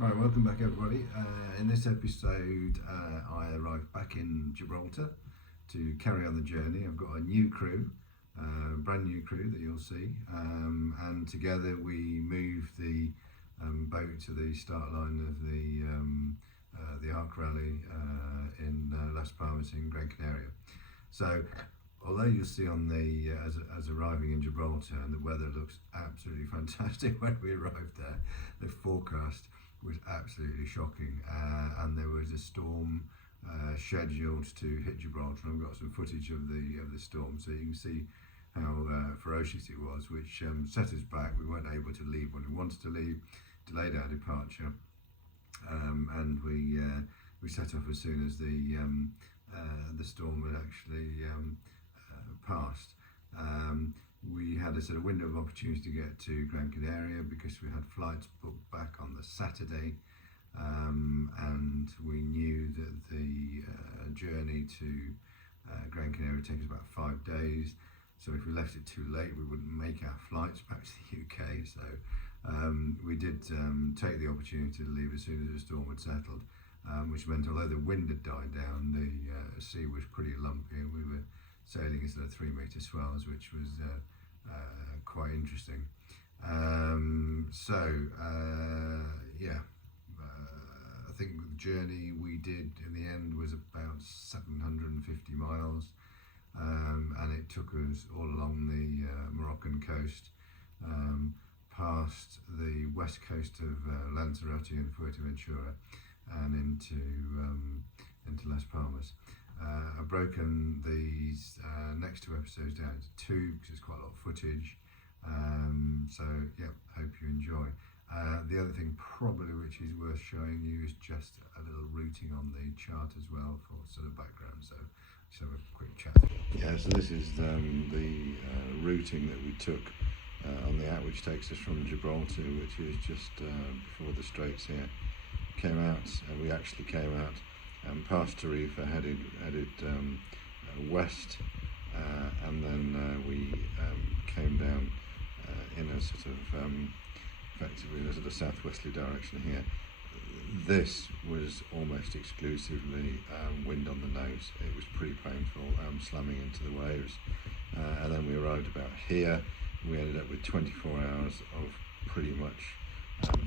Right, welcome back everybody. In this episode I arrived back in Gibraltar to carry on the journey. I've got a new crew, brand new crew that you'll see, and together we moved the boat to the start line of the Arc Rally in Las Palmas in Gran Canaria. So although you'll see on the as arriving in Gibraltar, and the weather looks absolutely fantastic when we arrived there, the forecast was absolutely shocking, and there was a storm scheduled to hit Gibraltar. I've got some footage of the storm, so you can see how ferocious it was, which set us back. We weren't able to leave when we wanted to leave, delayed our departure, and we set off as soon as the storm had actually passed. We had a sort of window of opportunity to get to Gran Canaria because we had flights booked back on the Saturday, and we knew that the journey to Gran Canaria takes about 5 days. So if we left it too late, we wouldn't make our flights back to the UK. So we did take the opportunity to leave as soon as the storm had settled, which meant although the wind had died down, the sea was pretty lumpy, and we were sailing instead of 3-metre swells, which was quite interesting. I think the journey we did in the end was about 750 miles, and it took us all along the Moroccan coast, past the west coast of Lanzarote and Fuerteventura, and into Las Palmas. I've broken these next two episodes down into two because it's quite a lot of footage. So yeah, hope you enjoy. The other thing probably which is worth showing you is just a little routing on the chart as well for sort of background. So let's have a quick chat. Yeah, so this is the routing that we took on the out, which takes us from Gibraltar, which is just before the Straits here. Came out, we actually came out past Tarifa, headed west, and then we came down in a sort of effectively in a sort of southwesterly direction here. This was almost exclusively wind on the nose. It was pretty painful, slamming into the waves, and then we arrived about here. We ended up with 24 hours of pretty much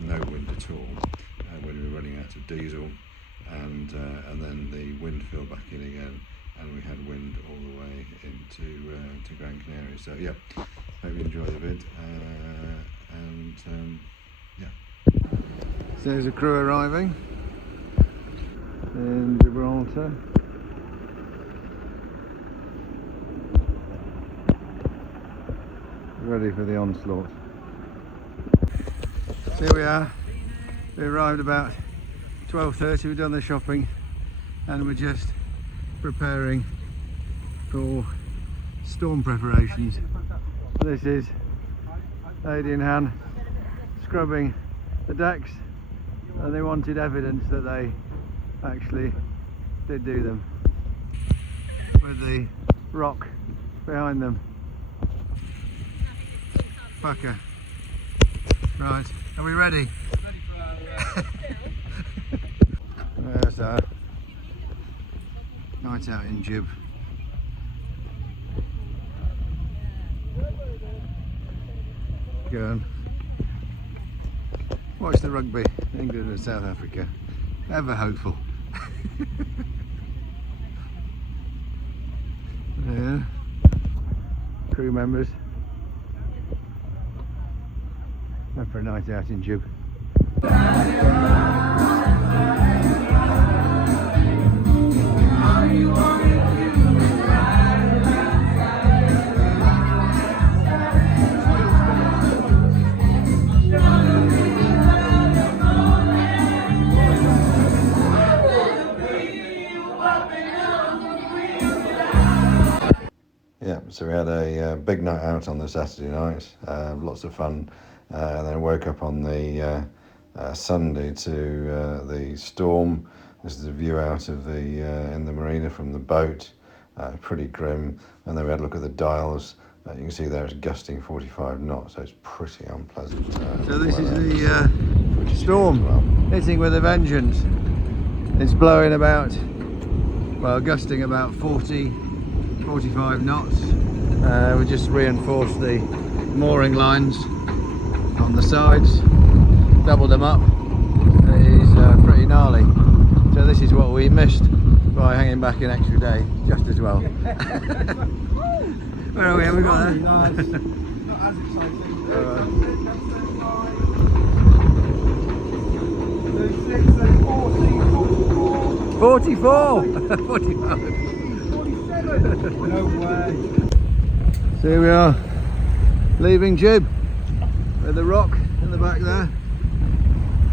no wind at all when we were running out of diesel. And then the wind filled back in again, and we had wind all the way into Gran Canaria. So yeah, hope you enjoy the vid, and yeah. So there's a crew arriving in Gibraltar. Ready for the onslaught. So here we are. We arrived about 12:30, we've done the shopping, and we're just preparing for storm preparations. This is Lady and Han scrubbing the decks, and they wanted evidence that they actually did do them, with the rock behind them. Fucker. Right, are we ready? There's our night out in Gib. Go on. Watch the rugby, England and South Africa. Ever hopeful. Yeah. Crew members. And for a night out in Gib. Yeah, so we had a big night out on the Saturday night, lots of fun, and then woke up on the Sunday to the storm. This is a view out of the in the marina from the boat, pretty grim. And then we had a look at the dials. You can see there it's gusting 45 knots, so it's pretty unpleasant. So this is the storm. hitting with a vengeance. It's blowing about, well, gusting about 40, 45 knots. We just reinforced the mooring lines on the sides, doubled them up. It is pretty gnarly. So this is what we missed by hanging back an extra day, just as well. Where are we? Have we got there? Nice. Not as exciting. 44! 45! 47! No way! So here we are, leaving Gib with the rock in the back there.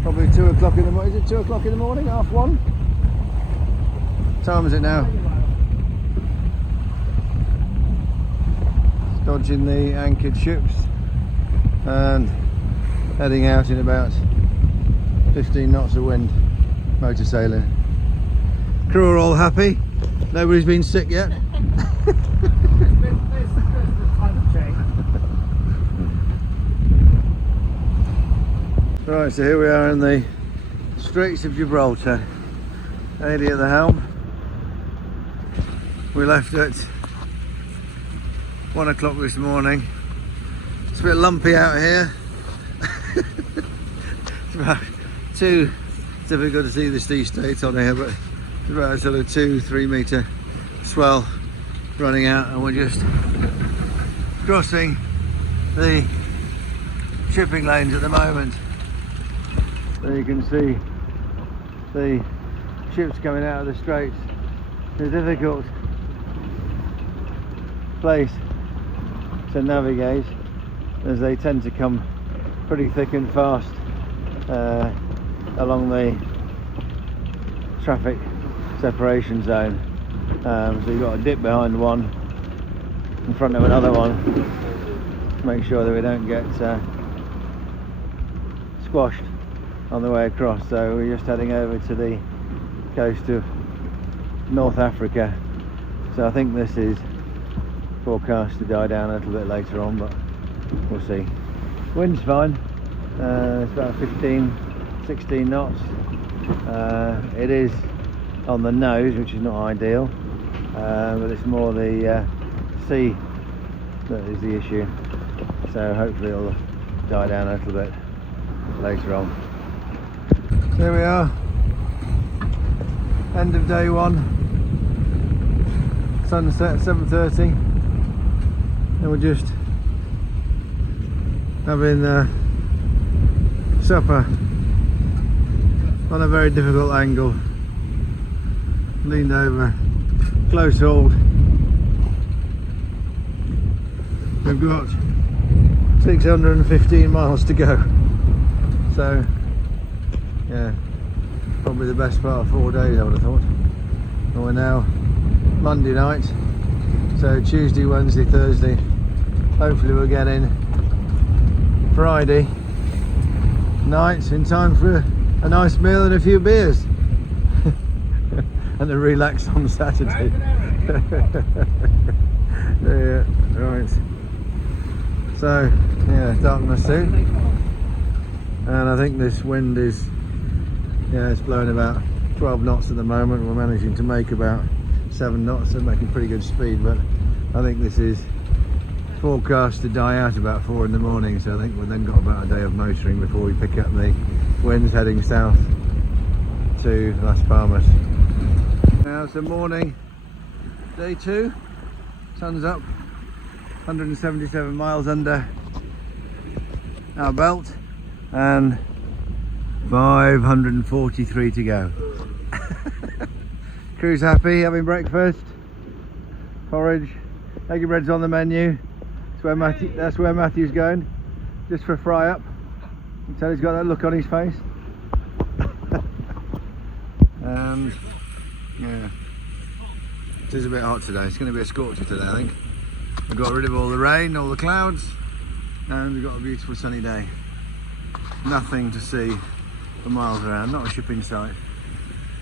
Probably 2 o'clock in the morning. Is it 2 o'clock in the morning? Half 1? What time is it now? Dodging the anchored ships and heading out in about 15 knots of wind, motor sailing. Crew are all happy, nobody's been sick yet. Right, so here we are in the Straits of Gibraltar. Lady at the helm. We left at 1 o'clock this morning. It's a bit lumpy out here. It's about it's difficult to see the sea state on here, but it's about a sort of 2-3 metre swell running out, and we're just crossing the shipping lanes at the moment. So you can see the ships coming out of the straits. It's a difficult place to navigate, as they tend to come pretty thick and fast along the traffic separation zone. So you've got a dip behind one, in front of another one, to make sure that we don't get squashed on the way across. So we're just heading over to the coast of North Africa. So I think this is forecast to die down a little bit later on, but we'll see. Wind's fine. It's about 15-16 knots. It is on the nose, which is not ideal, but it's more the sea that is the issue. So hopefully it'll die down a little bit later on. There we are, end of day 1, sunset 7:30, and we're just having supper on a very difficult angle, leaned over, close hold. We've got 615 miles to go, so yeah, probably the best part of 4 days, I would have thought. And we're now Monday night, so Tuesday, Wednesday, Thursday. Hopefully we'll get in Friday night in time for a nice meal and a few beers and a relax on Saturday. Yeah, right. So yeah, darkness soon, and I think this wind is, yeah, it's blowing about 12 knots at the moment. We're managing to make about 7 knots, so making pretty good speed, but I think this is forecast to die out about 4 in the morning, so I think we've then got about a day of motoring before we pick up the winds heading south to Las Palmas. Now it's the morning, day 2, sun's up, 177 miles under our belt and 543 to go. Crew's happy, having breakfast, porridge, eggy bread's on the menu. That's where Matthew's going, just for a fry up. You can tell he's got that look on his face. And yeah, it is a bit hot today. It's going to be a scorcher today, I think. We've got rid of all the rain, all the clouds, and we've got a beautiful sunny day. Nothing to see for miles around, not a ship in sight.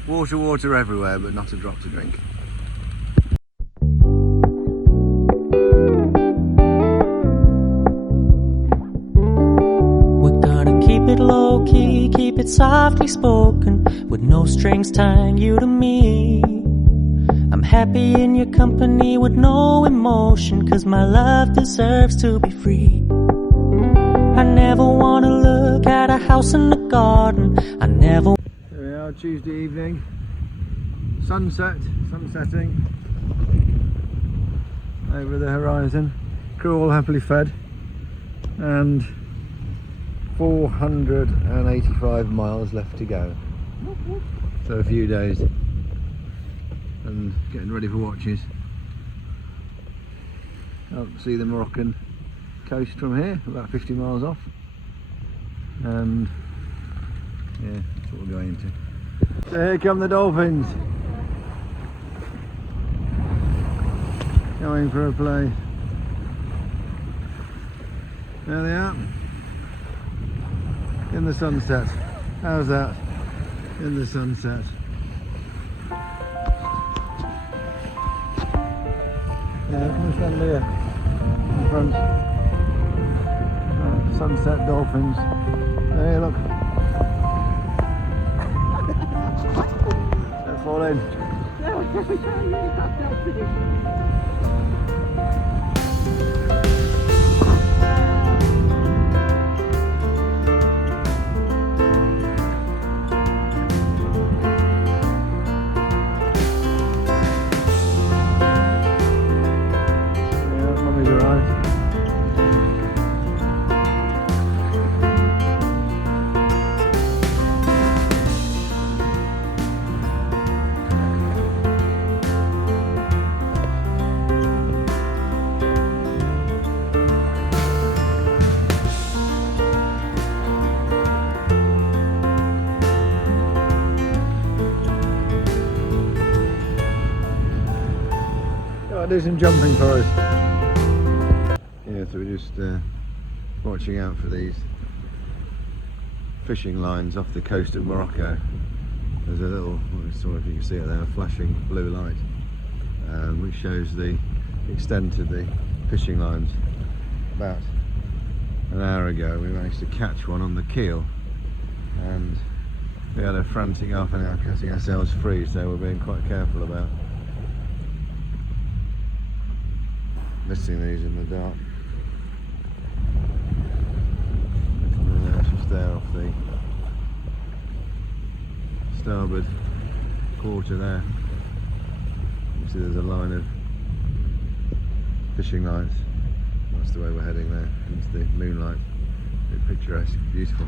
Water everywhere, but not a drop to drink. We're gonna keep it low key, keep it softly spoken, with no strings tying you to me. I'm happy in your company with no emotion, 'cause my love deserves to be free. I never wanna look at a house in the garden. I never. Here we are, Tuesday evening. Sunsetting over the horizon. Crew all happily fed, and 485 miles left to go. So a few days, and getting ready for watches. I'll see the Moroccan coast from here, about 50 miles off, and yeah, that's what we're going into. So here come the dolphins, going for a play. There they are, in the sunset. How's that? In the sunset. Yeah, come and stand here in front. Sunset dolphins. There, look. Don't fall in. Do some jumping for us. Yeah, so we're just watching out for these fishing lines off the coast of Morocco. There's a little, I don't know if you can see it there, a flashing blue light, which shows the extent of the fishing lines. About an hour ago we managed to catch one on the keel, and we had a frantic half an hour cutting ourselves free, so we're being quite careful about missing these in the dark. It's just there off the starboard quarter there. You see there's a line of fishing lights. That's the way we're heading there, into the moonlight. Bit picturesque, beautiful.